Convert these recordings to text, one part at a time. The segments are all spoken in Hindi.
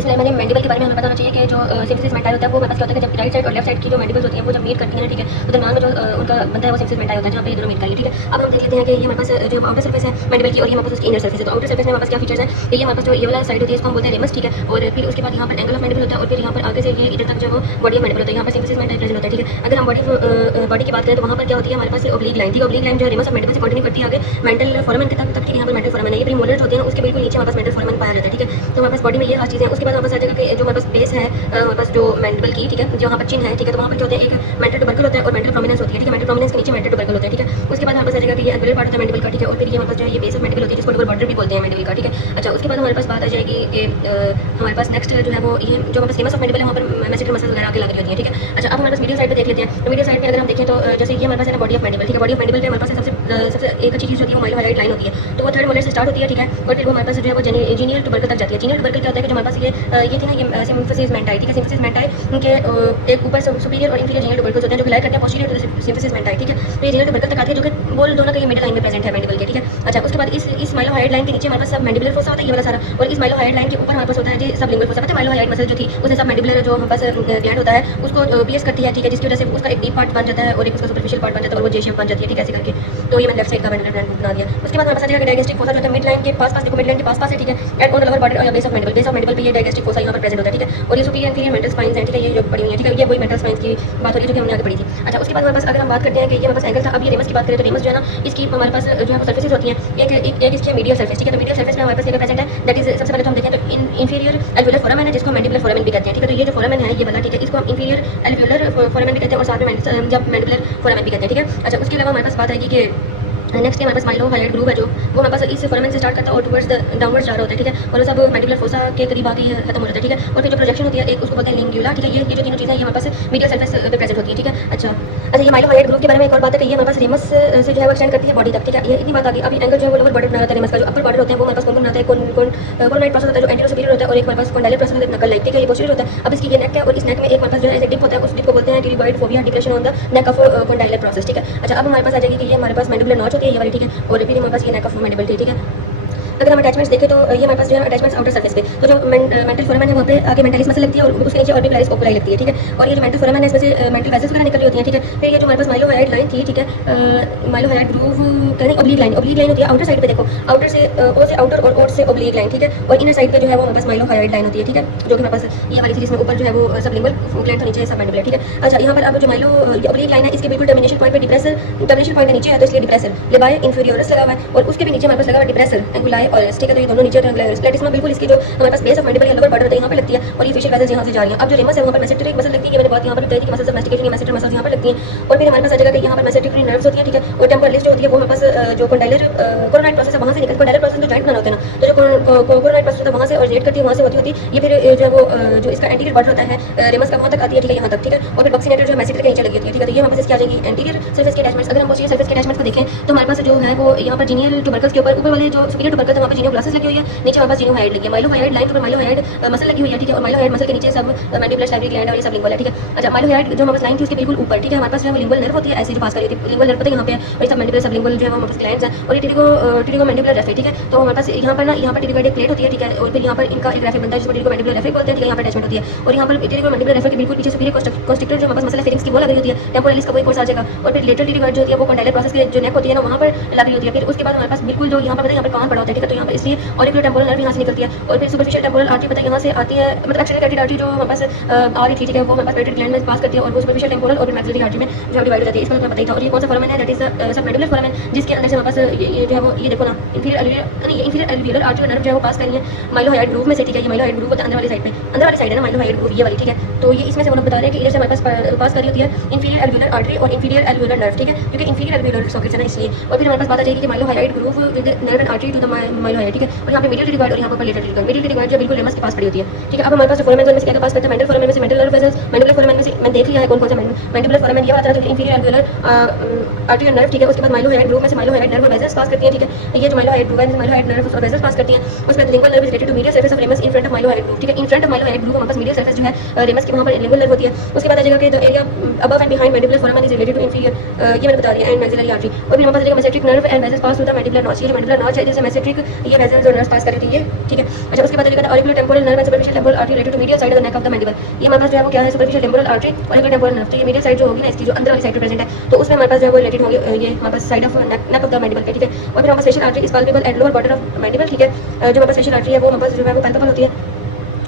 इसलिए मैंने मैंडिबल के बारे में हमें पता होना चाहिए कि जो सिम्फिसिस मेंटाई होता है वो हमारे पास क्या होता है कि जब राइट साइड और लेफ्ट साइड की जो मैंडिबल्स होती हैं वो जब मीट करती हैं ना, ठीक है, तो दरमियान में जो उनका बनता है वो सिम्फिसिस मेंटाई होता है, जहाँ पे ये दोनों मीट करेंगे, ठीक है। अब हम देख लेते हैं कि ये हमारे पास जो आउटर सर्फेस है मैंडिबल की और ये हमारे पास उसकी इनर सर्फेस है। तो आउटर सर्फेस में हमारे पास क्या फीचर्स है, ये हमारे पास जो ये वाला साइड होती है इसको हम बोलते हैं रेमस, ठीक है, और फिर उसके बाद यहाँ पर एंगल ऑफ मैंडिबल होता है और फिर यहाँ पर आगे से ये इधर तक जो वो बॉडी ऑफ मैंडिबल होता है, यहाँ पर सिम्फिसिस मेंटाई प्रेजेंट होता है, ठीक है। अगर हम बॉडी की बात करें तो वहाँ पर क्या होती है हमारे पास ओब्लिक लाइन थी, ओब्लिक लाइन जो है रेमस ऑफ मैंडिबल से कंटिन्यू करती है आगे मेंटल फोरामेन के तक, ठीक है। यहाँ पर मेंटल फोरामेन है, ये प्रीमोलर होते हैं उसके बिल्कुल नीचे हमारे पास मेंटल फोरामेन पाया जाता है, ठीक है। तो हमारे पास बॉडी में ये खास चीज़ें हैं। उसके बाद हमारे पास आ जाएगा कि जो हमारे पास बेस है हमारे पास जो मैंडिबल की, ठीक है, जो यहाँ पर चिन्ह है, ठीक है, तो वहाँ पर क्या होता है एक मेंटल टुबरकल होता है और मेंटल प्रोमिनेंस होती है, ठीक है। मेंटल प्रोमिनेंस के नीचे मेंटल टुबरकल होता है, ठीक है। उसके बाद हमारे पास आ जाएगा कि ये एल्वियोलर पार्ट होता है मैंडिबल का, ठीक है, और फिर ये हमारे पास जो है ये बेस ऑफ मैंडिबल होती है जिसको डबल बॉर्डर भी बोलते हैं मैंडिबल का, ठीक है। अच्छा, उसके बाद हमारे पास बात आ जाएगी कि हमारे पास नेक्स्ट जो है वो ये जो हमारे पास रेमस ऑफ मैंडिबल है वहाँ पर मैसेटर मसल्स वगैरह आगे लग रही होती है, ठीक है। अच्छा, अब हमारे पास मीडियल साइड पे देख लेते हैं। तो मीडियल साइड पे अगर हम देखें तो जैसे ये हमारे पास है ना बॉडी ऑफ मैंडिबल, ठीक है, बॉडी ऑफ मैंडिबल पे हमारे पास सबसे एक अच्छी चीज़ होती है वो माइलोहाइड लाइन होती है। तो वो थर्ड मोलर से स्टार्ट होती है, ठीक है, और फिर वो हमारे पास जो है वो जीनियल टुबरकल तक जाती है। जीनियल टुबरकल क्या होता है कि जो हमारे पास ये थी ना ये सिम्फिसिस मेंटाई, ठीक है, सिम्फिसिस मेंटाई के एक ऊपर सुपीरियर और इंफीरियर जीनियल टुबरकल्स होते हैं जो खिलाया करते हैं पोस्टीरियर टू सिम्फिसिस मेंटाई, ठीक है। तो ये जीनियल टुबरकल तक आती है जो कि बोल दोनों का ये मिडिल लाइन में प्रेजेंट है मैंडिबल के, ठीक है। अच्छा, उसके बाद इस माइलोहाइड लाइन के नीचे हमारे पास सब मैंडिबुलर फोसा होता है ये वाला सारा, और इस माइलोहाइड लाइन के ऊपर हमारे पास होता है जी सबलिंगुअल फोसा। पता है माइलोहाइड मसल जो थी उसने सब मैंडिबुलर जो हमारे पास ग्लैंड होता है उसको पीएस करती है, ठीक है, जिसकी वजह से उसका एक डीप पार्ट बन जाता है और एक उसका सुपरफिशियल पार्ट बन जाता है और वो जे शेप बन जाती है, ठीक है, ऐसे करके। तो ये मैंने लेफ्ट साइड का मैंडिबुलर ग्लैंड बना दिया। उसके बाद हमारे पास आ जाएगा डायगेस्टिक फोसा जो होता है मिड लाइन के पास देखो, मिड लाइन के पास है, ठीक है, and on the lower border और बेस ऑफ मैंडिबल पे ये डायगेस्टिक फोसा यहाँ पर प्रेजेंट होता है, ठीक है। और ये सुपीरियर इंफीरियर मेंटल स्पाइन्स हैं, ठीक है, ये जो पड़ी हुई है, ठीक है, ये वही मेंटल स्पाइन्स की बात हो रही है जो कि हमने आगे पढ़ी थी। अच्छा, उसके बाद हमारे पास अगर हम बात करते हैं कि ये हमारे पास एंगल था, अब ये रेमस की बात करें तो रेमस जो है ना इसकी हमारे पास जो है वो सर्फेसेस होती हैं। एक इसकी मीडियल सर्फेस, ठीक है, तो मीडियल सर्फेस में हमारे पास ये प्रेजेंट है, दैट इज सबसे पहले तो हम देखें तो इंफीरियर एल्वियोलर फोरामेन है जिसको मैंडिबुलर फोरामेन भी कहते हैं, ठीक है। तो ये जो फोरामेन है ये वाला, ठीक है, इसको हम इंफीरियर एल्वियोलर फोरामेन भी कहते हैं और साथ में जब मैंडिबुलर फोरामेन भी कहते हैं, ठीक है। अच्छा, उसके अलावा हमारे पास बात आएगी कि नेक्स्ट हमारे पास माइलोहाइड ग्रूव है जो वो हमारे पास इस फोरामेन से स्टार्ट करता है और टुवर्ड्स द डाउनवर्ड्स जा रहा होता है, ठीक है, और वो सब मैंडिबुलर फोसा के करीब आके ही खत्म हो जाता है, ठीक है। और फिर जो प्रोजेक्शन होती है एक उसको बोलते हैं लिंग्यूला, ठीक है, ये जो तीनों चीज़ें ये हमारे पास मीडियल सर्फेस पे प्रेजेंट होती है, ठीक है। अच्छा, ये माइलोहाइड ग्रूव के बारे में एक और बात है कि ये हमारे पास रेमस से जो है वो एक्सटेंड करती है बॉडी तक, ठीक है। ये इतनी बात आ गई। अभी एंगल जो है वो लोअर बॉर्डर बना रहता है रेमस का, जो अपर बॉर्डर होते हैं वो हमारे पास कौन बनाता है, कॉर्नोइड प्रोसेस होता है जो एंटीरियर सुपीरियर होता है और एक हमारे पास कॉन्डाइलर प्रोसेस होता है नकल लाइक, ठीक है, ये पोस्टीरियर होता है। अब इसकी ये नेक है और इस नेक में एक हमारे पास जो है डिप होता है, उस डिप को बोलते हैं pterygoid fovea depression on the neck of condylar process, ठीक है। अच्छा, अब हमारे पास आ जाएगी कि ये हमारे पास मैंडिबुलर नॉच होती है ये वाली, ठीक है, और फिर हमारे पास ये नेक ऑफ मैंडिबल, ठीक है। अगर हम अटैचमेंट्स देखें तो ये हमारे पास जो है अटैचमेंट्स आउटर सर्फेस पे, तो जो मेंटल फोरामेन है वहाँ पे आगे मेंटालिस मसल लगती है और उसके नीचे ऑर्बिकुलरिस ओकुलाई लगती है, ठीक है। और ये जो मेंटल फोरामेन है इसमें से मेंटल वेसल्स वगैरह निकल रही होती हैं, ठीक है। फिर ये जो हमारे पास माइलोहाइड लाइन थी, ठीक है, माइलोहाइड ग्रूव कहते हैं ऑब्लिक लाइन होती है आउटर साइड पे, देखो आउटर से ओ से आउटर और ओट से ऑब्लिक लाइन, ठीक है, और इनर साइड पे जो है वो हमारे पास माइलोहाइड लाइन होती है, ठीक है, जो कि हमारे पास ये वाली थी जिसमें ऊपर जो है वो सबलिंगुअल ग्लैंड था, नीचे सब मैंडिबुलर, ठीक है। अच्छा, यहाँ पर अब जो ऑब्लिक लाइन है इसके बिल्कुल टर्मिनेशन पॉइंट पे टर्मिनेशन पॉइंट नीचे है तो इसलिए डिप्रेसर लेबाई इंफीरियोरस लगा हुआ है और उसके भी नीचे हमारे पास लगा हुआ डिप्रेसर एंगुलाई ऑलस, ठीक है। तो ये दोनों नीचे प्लेटिस्मा बिल्कुल इसकी जो हमारे पास बेस ऑफ मैंडिबल या लोअर बॉर्डर होता है यहाँ पे लगती है और ये फेशियल वेसल्स यहाँ से जा रही हैं। अब जो रेमस है वहाँ पर मेसेंटेरिक मसल लगती है, मैंने बात यहाँ पर बताई थी कि मसल्स ऑफ मैस्टिकेशन या मेसेंटर मसल्स यहाँ पर लगती हैं। और फिर हमारे पास आ जाएगा कि यहाँ पर मेसेंटेरिक नर्व्स होती है, ठीक है, और टेम्पोरलिस जो होती है वो हमारे पास जो कॉन्डाइलर कोरोनाइड प्रोसेस है वहाँ से निकल कॉन्डाइलर प्रोसेस जो जॉइंट बनाना होता है ना, तो जो कोरोनाइड प्रोसेस है वहाँ से ऑरिजिनेट करती है, वहाँ से होती ये फिर जो है वो जो इसका एंटीरियर बॉर्डर होता है रेमस का वहाँ तक आती है, ठीक है, यहाँ तक, ठीक है। और फिर बक्सीनेटर जो मेसेंटर के नीचे लगी होती है, ठीक है, तो ये हमारे पास इसकी आ जाएगी एंटीरियर सर्फेस के अटैचमेंट्स। अगर हम पोस्टीरियर सर्फेस के अटैचमेंट्स को देखें तो हमारे पास जो है वो यहाँ पर जीनियल टुबरकल्स के ऊपर वाले जो सुपीरियर टुबरकल्स है वहाँ पर जीनियो ग्लासेस लगी हुई है, नीचे हमारे पास जीनियोहाइड लगी है, माइलोहाइड लाइन पर माइलोहाइड मसल लगी हुई है, ठीक है, और माइलोहाइड मसल के नीचे सब मैंडिबुलर सैलिवरी ग्लैंड और ये सब लिंगुअल है, ठीक है। अच्छा, माइलोहाइड जो हमारे लाइन थी उसके बिल्कुल ऊपर, ठीक है, हमारे पास जो है लिंगुअल नर्व होती है ऐसे जो पास कर रही थी, लिंगुअल नर्व पता है यहाँ पे और ये सब मैंडिबुलर सब लिंगुअल जो है वो हमारे पास ग्लैंड्स हैं और ये टिरिगो मैंडिबुलर रेफे, ठीक है। तो हमारे पास यहाँ पर टिरिगोइड एक प्लेट होती है, ठीक है, और फिर यहाँ पर इनका एक रेफे बनता है जिसको टिरिगो मैंडिबुलर रेफे बोलते हैं, ठीक है, यहाँ पर अटैचमेंट होती है और यहाँ पर टिरिगो मैंडिबुलर रेफे के बिल्कुल पीछे सुपीरियर कॉन्स्ट्रिक्टर जो हमारे पास मसल है फेरिंग्स की वो लगी होती है, टेम्पोरलिस का कोई कोर्स आ जाएगा और फिर लेटरल टिरिगोइड जो होती है वो कॉन्डाइलर प्रोसेस की जो नेक होती है ना वहाँ पर लगी होती है। फिर उसके बाद हमारे पास बिल्कुल जो यहाँ पर यहाँ पर कान पड़ा होता है, ठीक है, तो यहाँ पर इसलिए ऑरिकुलर टेम्पोरल नर्व यहाँ से निकलती है और फिर सुपरफिशियल टेम्पोरल आर्टरी पता है यहाँ से आती है, मतलब एक्सटर्नल कैरोटिड आर्टरी जो हमारे पास आ रही थी, ठीक है, वो हमारे पास पेरिटल ग्लैंड में पास करती है और वो सुपरफिशियल टेम्पोरल और मैक्सिलरी आर्टरी में जो डिवाइड हो जाती है, इसको मैं बताई था। और ये कौन सा फोरामेन है, दैट इज सब मैंडिबुलर फोरामेन, जिसके अंदर से हमारे पास ये जो है वो ये देखो ना इंफीरियर एल्वियोलर आर्टरी नर्व जो है वो पास कर रही है माइलोहाइड ग्रूव में से, ठीक है, ये माइलोहाइड ग्रूव होता है अंदर वाली साइड पे, अंदर वाली साइड है ना माइलोहाइड ग्रूव ये वाली, ठीक है। तो ये इसमें से वो लोग बता रहे हैं कि इधर से हमारे पास पास कर रही होती है इंफीरियर एल्वियोलर आर्टरी और इंफीरियर एल्वियोलर नर्व, ठीक है, क्योंकि इंफीरियर एल्वियोलर सॉकेट्स है ना इसलिए। और फिर हमारे पास बात आ जाएगी कि mylohyoid groove with nerve and artery to the mylohyoid, ठीक है, और यहाँ पे मीडियल टिरिगॉइड और यहाँ पर लेटरल टिरिगॉइड जो बिल्कुल रेमस के पास पड़ी होती है, ठीक है। अब हमारे पास फोरामेन में से क्या पास करता है मेंटल फोरामेन में से mental nerve vessels, mental foramen में से मैंने देख लिया है कौन कौन सा मैंडिबुलर फोरम है, ये वाला था इंफीरियर एल्वियोलर आर्टरी नर्व, ठीक है। उसके बाद माइलोहाइड ग्रुप में से माइलोहाइड नर्व और वेसल्स पास करती है, ठीक है। ये जो माइलोहाइड ग्रुप है माइलोहाइड नर्व और वेसल्स पास करती है। उसके बाद lingual nerve is related to medial surface of ramus in front of mylohyoid groove, ठीक है। In front of mylohyoid groove हमारे पास मीडियल सरफेस जो है रेमस की वहां पर लिंगुअल नर्व होती है। उसके बाद आ जाएगा कि the area above and behind mandibular foramen is related to inferior, ये मैंने बता दिया, एंड मैक्सिलरी आर्टरी। और फिर हमारे पास आ जाएगा mesenteric nerve and vessels pass through the mandibular notch, ये जो मैंडिबुलर नॉच है जैसे मेसेंट्रिक ये वेसल्स और नर्व्स पास कर रही है, ठीक है। अच्छा, उसके बाद आ जाएगा auricular temporal nerve and superficial temporal artery related to medial side of the neck of the mandible, ये हमारे पास जो है वो क्या है superficial temporal artery auricular temporal nerve, तो ये मीडियल साइड जो होगी ना इसकी जो अंदर वाली साइड पे प्रेजेंट है, तो उसमें हमारे पास जो है वो रिलेटेड होगी ये हमारे पास side of neck of the mandible के, ठीक है। और फिर हमारे पास facial artery is palpable at lower border of mandible, ठीक है। जो हमारे पास फेशियल आर्टरी है वो हमारे पास जो है वो पाल्पेबल होती है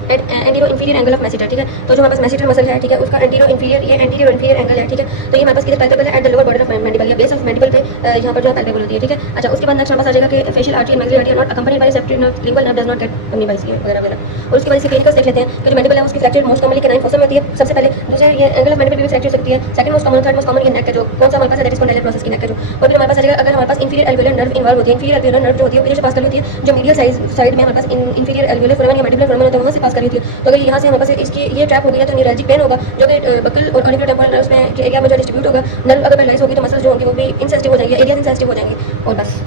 at anterior inferior angle of masseter, ठीक है। तो जो हमारे पास मैसेटर मसल है, ठीक है, उसका एंटीरियर इंफीरियर ये एंटीरियर इंफीरियर एंगल है, ठीक है। तो ये हमारे पास किधर पैल्पेबल है at the lower border of mandible, या बेस ऑफ मैंडिबल पे यहाँ पर जो है पैल्पेबल होती है, ठीक है। अच्छा, उसके बाद नेक्स्ट हमारे पास आ जाएगा कि facial artery and maxillary artery not accompanied by septed nerve, lingual nerve does not get communicize वगैरह वगैरह। और उसके बाद इसके क्लिनिकल्स देख लेते हैं कि जो मैंडिबल है उसकी फ्रैक्चर मोस्ट कॉमनली कैनाइन फोसम में होती है सबसे पहले। दूसरे ये एंगल ऑफ मैंडिबल भी फ्रैक्चर हो सकती है। Second most common, third most common ये नेक है जो कौन सा हमारे पास है दैट इज स्पॉन्टाइलर प्रोसेस की नेक है जो। और फिर हमारे पास आ जाएगा अगर हमारे पास इंफीरियर एल्वियोलर नर्व इन्वॉल्व होती है, इंफीरियर एल्वियोलर नर्व जो होती है वो से पास कर होती है, जो मीडियल साइड में हमारे पास इंफीरियर एल्वियोलर फोराmen या मैंडिबुलर फोराmen होता है वहां से पास कर होती है। तो अगर यहाँ से हमारे पास इसकी ये ट्रैप हो गई है तो न्यूरलजिक पेन होगा जो कि बकल और ऑरिकुलर टेम्पोरल नर्व्स में के एरिया में जो डिस्ट्रीब्यूट होगा। नर्व अगर पैरालाइज होगी तो मसल्स जो होंगे वो भी इनसेंसिटिव हो जाएंगे, एरियाज इनसेंसिटिव हो जाएंगे। और बस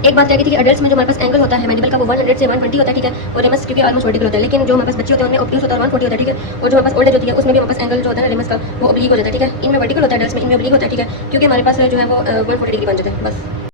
एक बात रह गई थी कि एडल्ट्स में जो हमारे पास एंगल होता है मैंडिबल का वो 100 से 120 होता है, ठीक है। और रेमस क्योंकि ऑलमोस्ट वर्टिकल होता है, लेकिन जो हमारे पास बच्चे होते हैं उनमें ऑब्ट्यूज होता है 140 होता है, ठीक है। और जो हमारे पास ओल्ड एज होती है उसमें भी हमारे पास एंगल जो होता है ना रेमस का वो ऑब्लिक हो जाता है, ठीक है। इनमें वर्टिकल होता है एडल्ट्स में, इनमें ऑब्लिक होता है, ठीक है, क्योंकि हमारे पास जो है वो 140 डिग्री बन जाता है बस।